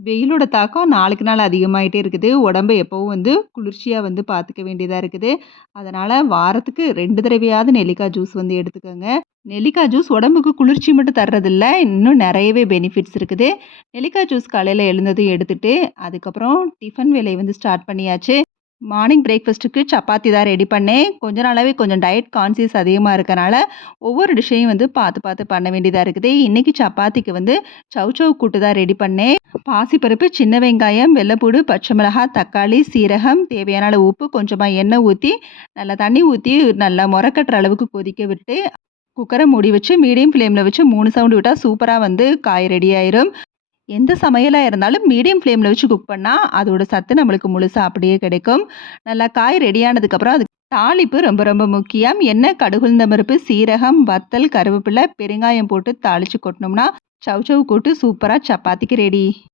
வெயிலோட தாக்கம் நாளுக்கு நாள் அதிகமாயிட்டே இருக்குது. உடம்ப எப்பவும் குளிர்ச்சியா பார்த்துக்க வேண்டியதா இருக்குது. அதனால வாரத்துக்கு 2 தடவையாவது நெல்லிக்காய் ஜூஸ் எடுத்துக்கங்க. நெல்லிக்காய் ஜூஸ் உடம்புக்கு குளிர்ச்சி மட்டும் தர்றதில்ல, இன்னும் நெறையவே பெனிஃபிட்ஸ் இருக்குது. நெல்லிக்காய் ஜூஸ் காலையில எழுந்ததும் எடுத்துட்டு, அதுக்கப்புறம் டிஃபன் வேலைய ஸ்டார்ட் பண்ணியாச்சு. மார்னிங் பிரேக்ஃபாஸ்ட்டுக்கு சப்பாத்தி தான் ரெடி பண்ணேன். கொஞ்ச நாளாவே கொஞ்சம் டயட் கான்ஷியஸ் அதிகமா இருக்கனால, ஒவ்வொரு டிஷ்ஷையும் பார்த்து பார்த்து பண்ண வேண்டியதா இருக்குது. இன்னைக்கு சப்பாத்திக்கு சௌசௌ கூட்டு தான் ரெடி பண்ணேன். பாசிப்பருப்பு, சின்ன வெங்காயம், வெள்ளைப்பூடு, பச்சை மிளகாய், தக்காளி, சீரகம், தேவையான அளவு உப்பு, கொஞ்சமா எண்ணெய் ஊத்தி, நல்லா தண்ணி ஊத்தி, நல்லா மொற கட்டுற அளவுக்கு கொதிக்க விட்டு, குக்கர மூடி வச்சு மீடியம் ஃப்ளேம்ல வச்சு 3 சவுண்டு விட்டா சூப்பரா காய் ரெடி ஆயிரும். எந்த சமையலா இருந்தாலும் மீடியம் ஃப்ளேம்ல வச்சு குக் பண்ணா, அதோட சத்து நம்மளுக்கு முழுசா அப்படியே கிடைக்கும். நல்லா காய் ரெடி ஆனதுக்கப்புறம் அதுக்கு தாளிப்பு ரொம்ப ரொம்ப முக்கியம். எண்ணெய், கடுகு, உளுந்தம் பருப்பு, சீரகம், வத்தல், கருவேப்பிலை, பெருங்காயம் போட்டு தாளிச்சு கொட்டினோம்னா, சௌசௌ கூட்டு சூப்பரா சப்பாத்திக்கு ரெடி.